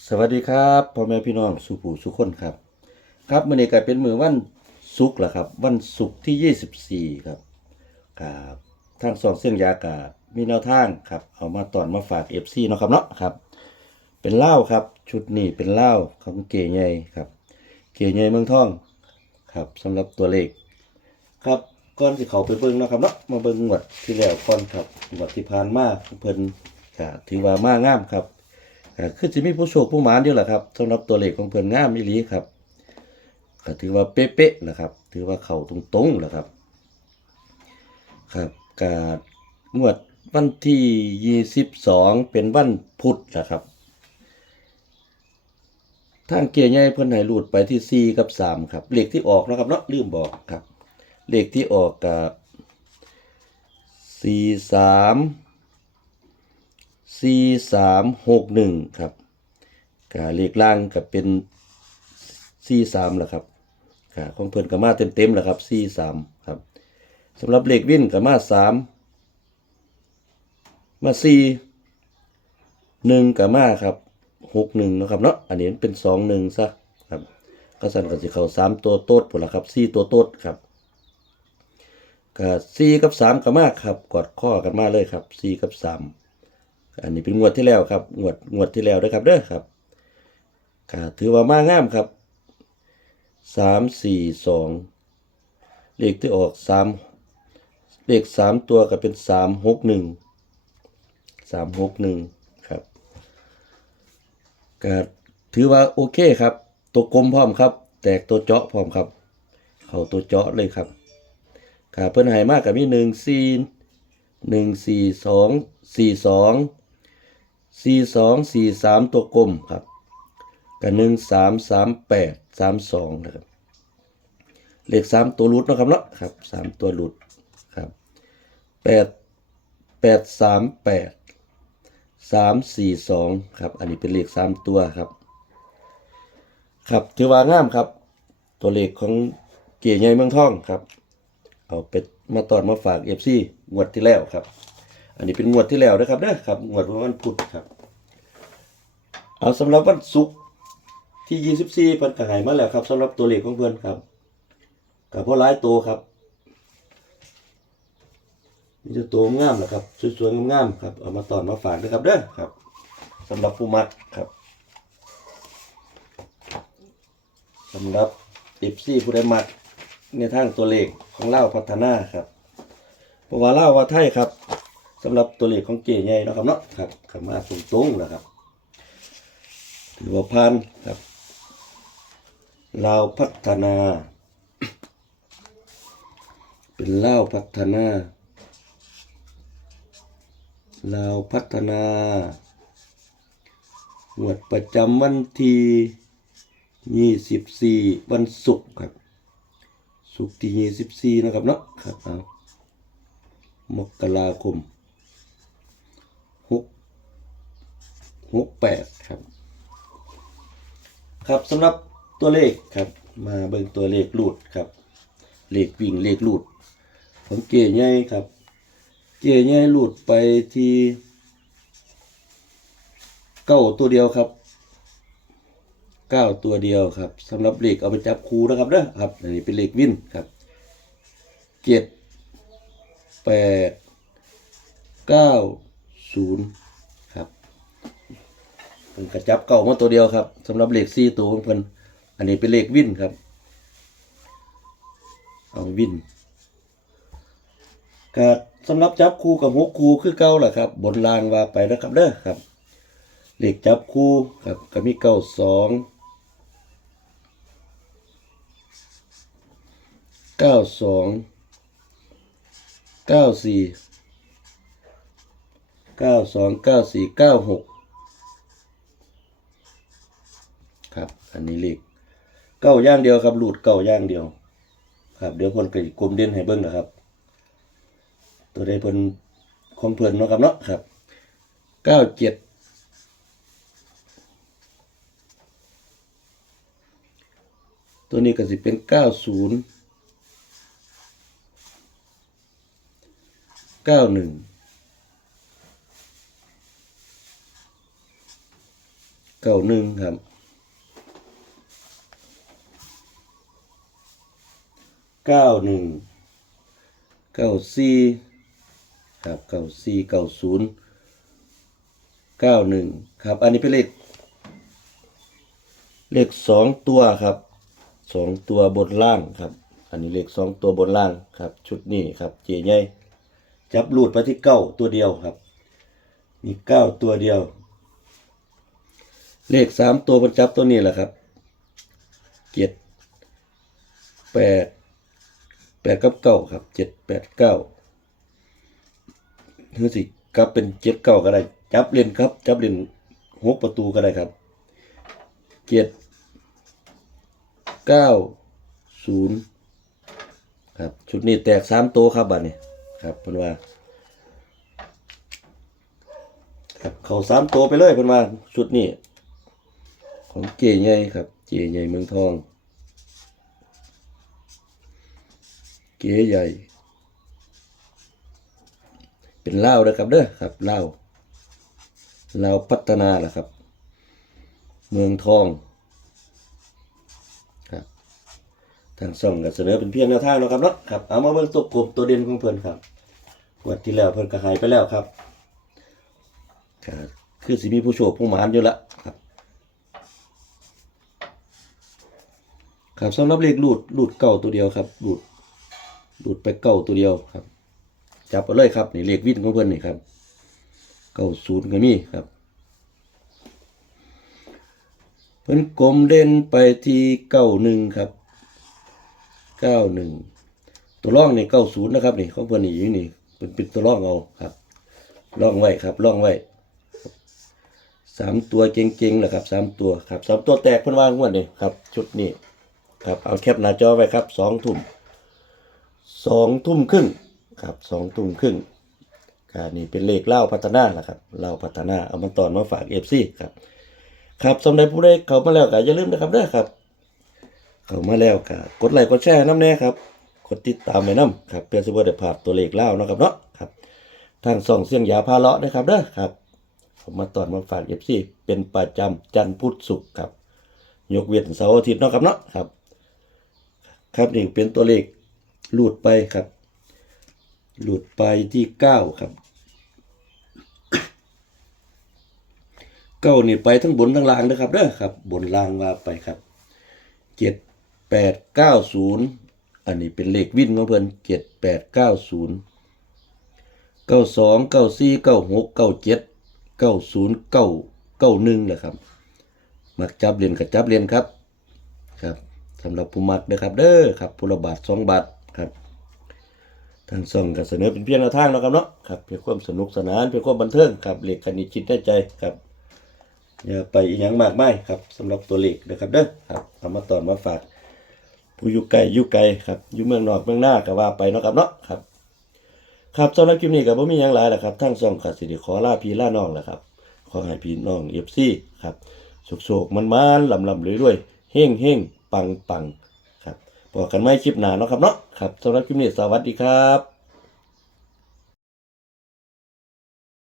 สวัสดีครับพ่อแม่พี่น้องสุผู้สุคนครับ ครับมื้อนี้ก็เป็นมือวันศุกร์แล้วครับ วันศุกร์ที่ 24 ครับกับทางสองเส้นยากามีแนวทางครับเอามาตอนมาฝาก FC เนาะครับเนาะครับ เป็นเหล้าครับชุดนี้เป็นเหล้าของเก๋ใหญ่ครับ เก๋ใหญ่เมืองทองครับสำหรับตัวเลข ครับก่อนที่เขาไปเบิ่งเนาะครับเนาะมาเบิ่งงวดที่แล้วก่อนครับงวดที่ผ่านมาเพิ่นก็ถือว่ามางามครับ คือจะมีผู้โชคผู้หมานอยู่แหละครับสำหรับตัวเลขของเพิ่อนงามอีหลีครับก็ถือว่าเป๊ะๆนะครับ ถือว่าเข้าตรงๆแหละครับ ครับกางวดวันที่22เป็นวันพุธนะครับทางเกียร์ใหญ่เพิ่อนให้รูดไปที่4กับ3ครับเลขที่ออกนะครับเนาะลืมบอกครับเลขที่ออกกับ4 3 สี่สามหกหนึ่งครับกาเลขล่างก็เป็นสี่สามแหละครับกาของเพิ่นก็มาเต็มเต็มแหละครับสี่สามครับสำหรับเลขวินก็มาสามมาสี่หนึ่งก็มาครับหกหนึ่งนะครับเนาะอันนี้เป็นสองหนึ่งซะครับก็สั่นก็สิเข้าสามตัวโต๊ดผลละครับสี่ตัวโต๊ดครับก็สี่กับสามก็มาครับ กอดข้อกันมาเลยครับสี่กับสาม อันนี้เป็นงวดที่แล้วครับงวดงวดที่แล้วนะครับเด้อครับก็ถือว่ามางามครับสามสี่สองเลขที่ออกสามเลขสามตัวก็เป็นสามหกหนึ่งสามหกหนึ่งครับก็ถือว่าโอเคครับ ตัวกลมพร้อมครับ แตกตัวเจาะพร้อมครับ เข้าตัวเจาะเลยครับขาเพิ่นหายมากกับมีหนึ่งสี่หนึ่งสี่สองสี่สอง สี่สองสี่สามตัวกลมครับกับหนึ่งสามสามแปดสามสองนะครับเลขสามตัวหลุดนะครับเนาะครับสามตัวหลุดครับแปดแปดสามแปดสามสี่สองครับ อันนี้เป็นเลขสามตัวครับ ครับถือว่างามครับ ตัวเลขของเกียร์ใหญ่เมืองทองครับ เอาไปมาตอนมาฝากเอฟซีงวดที่แล้วครับ อันนี้เป็นงวดที่แล้วนะครับเด้อครับงวดวันพุธครับ เอาสำหรับวันศุกร์ที่24เพิ่นก็ให้มาแล้วครับสำหรับตัวเลขของเพิ่นครับกับพ่อหลายตัวครับมีแต่ตัวงามแหละครับสวยๆงามๆครับเอามาตอนมาฝากนะครับเด้อครับสำหรับผู้มักครับสำหรับ FC ผู้ใดมักในทางตัวเลขของเล่าพัฒนาครับเพราะว่าเล่าวว่าไทยครับ สำหรับตัวเลขของเก๋ใหญ่นะครับเนาะครับขามาตรงๆนะครับ ถือว่าพันครับลาวพัฒนา เป็นลาวพัฒนาลาวพัฒนาหวดประจำวันที่ยี่สิบสี่วันศุกร์ครับ ศุกร์ที่ยี่สิบสี่นะครับเนาะครับเอามกราคม หก หกแปดครับ ครับสำหรับตัวเลขครับ มาเบิ่งตัวเลขรูดครับ เลขวิ่งเลขรูดของเก๋ใหญ่ครับ เก๋ใหญ่รูดไปที่เก้าตัวเดียวครับเก้าตัวเดียวครับสำหรับเลขเอาไปจับคูนะครับเด้อครับอันนี้เป็นเลขวินครับเจ็ดแปดเก้าศูนย์ ผมกระจับเก่ามาตัวเดียวครับสำหรับเลขสี่ตัวของเพิ่นอันนี้เป็นเลขวินครับเอาวินก็สำหรับจับคู่กับหกคู่คือเก่าแหละครับ บนรางว่าไปนะครับเด้อครับเลขจับคู่ครับก็มีเก้าสองเก้าสองเก้าสี่เก้าสองเก้าสี่เก้าหก ครับ อันนี้เลขเก้าย่างเดียวครับหลุดเก้าย่างเดียว ครับ เดี๋ยวคนกกลมเด่นให้เบิ้งนะครับ ตัวใดเพิ่นคงเพิ่นเนาะครับเนาะครับเก้าเจ็ดตัวนี้ก็สิเป็นเก้าศูนย์เก้าหนึ่งเเก้าหนึ่งครับ เก้าหนึ่งเก้าสี่ครับเก้าสี่เก้าศูนย์เก้าหนึ่งครับ อันนี้เป็นเลข เลขสองตัวครับสองตัวบนล่างครับ อันนี้เลขสองตัวบนล่างครับ ชุดนี้ครับ เจใหญ่จับลูดไปที่เก้าตัวเดียวครับ มีเก้าตัวเดียว เลขสามตัวบนจับตัวนี้แหละครับเจ็ดแปด แปดกับเก้าครับเจ็ดแปดเก้าถือสิกลับเป็นเจ็ดเก้าก็ได้ จับเล่นครับ จับเล่นหกประตูก็ได้ครับเจ็ดเก้าศูนย์ครับชุดนี้แตกสามตัวครับบัดนี้ครับเพิ่นว่าครับเขาสามตัวไปเลยเพิ่นว่าชุดนี้ ของเจใหญ่ครับ เจใหญ่เมืองทอง เก๋ใหญ่ เป็นเล่านะครับเด้อครับเล่าวลาพัฒนาล่ะครับ เมืองทองครับทางช่องก็เสนอเป็นเพียงแนวทางนะครับเนาะครับเอามาเบิ่งตัวกบตัวเด่นของเพิ่นครับงวันที่แล้วเพิ่นก็หายไปแล้วครับก็คือสิมีผู้โชคผู้หมานอยู่ละครับครับสำหรับเลขรูดรูดเก่าตัวเดียวครับรูด รูดไปเก่าตัวเดียวครับ จับเอาเลยครับนี่เลขวิ่นของเพื่อนนี่ครับเก้าศูนย์ก็มีครับ เพิ่อนกลมเด่นไปที่เก้าหนึ่งครับเก้าหนึ่งตัวร่องนี่เก้าศูนย์นะครับนี่ของเพื่อนนี่อยู่นี่เป็นเป็นตัวร่องเอาครับร่องไว้ครับร่องไว้สามตัวเก่งๆแหละครับสามตัวครับสามตัวแตกเพิ่อนวางงวดนี่ครับ ชุดนี้ครับเอาแคปหน้าจอไว้ครับสองทุ่ม สองทุ่มครึ่งครับสองทุ่มครึ่งการนี่เป็นเลขเล่าพัฒนาแหละครับเล่าพัฒนาเอามาตอนมาฝากเอฟซีครับครับสำหรับผู้ใดเข้ามาแล้วก็อย่าลืมนะครับเด้อครับ เข้ามาแล้วก็กดไลค์กดแชร์น้ำแน่ครับกดติดตามไว้น้ำครับเพื่อสิบ่ได้พลาดตัวเลขเล่านะครับเนาะครับทางส่องเสียงยาพาเลาะนะครับเด้อครับผมมาตอนมาฝากเอฟซีเป็นประจำจันทร์พุธศุกร์ครับ ยกเว้นเสาร์อาทิตย์เนาะครับเนาะครับ ครับนี่เป็นตัวเลข หลูดไปครับ หลูดไปที่เก้าครับเก้านี่ไปทั้งบนทั้งล่างนะครับเด้อครับ บนล่างว่าไปครับเจ็ดแปดเก้าศูนย์อันนี้เป็นเลขวิ่นของเพิ่อนเจ็ดแปดเก้าศูนย์เก้าสองเก้าสี่เก้าหกเก้าเจ็ดเก้าศูนย์เก้าเก้าหนึ่งแหละครับ มักจับเรียนกับจับเรียนครับ ครับสำหรับผู้มักนะครับเด้อครับผู้ละบาทสองบาท ทางส่องก็เสนอเป็นเพียงแนวทางนะครับเนาะครับเพื่อความสนุกสนานเพื่อความบันเทิงครับเหลขคณิตคิดได้ใจครับอย่าไปอีหยังมากมายครับสำหรับตัวเหลขนะครับเด้อครับเอามาตอนมาฝาก ผู้อยู่ไกลอยู่ไกลครับอยู่เมืองนอกเมืองหน้าก็ว่าไปนะครับเนาะครับ ครับสำหรับคลิปนี้ก็บ่มีหยังหลายแหละครับทางส่องก็สิได้ขอลาพี่ลาน้องแหละครับขอให้พี่น้อง FC ครับโชคๆมันๆลำๆรวยๆเฮ้งๆปังๆ บพบกันใหม่คลิปหน้าเนาะครับเนาะครับสำหรับคลิปนี้สวัสดีครับ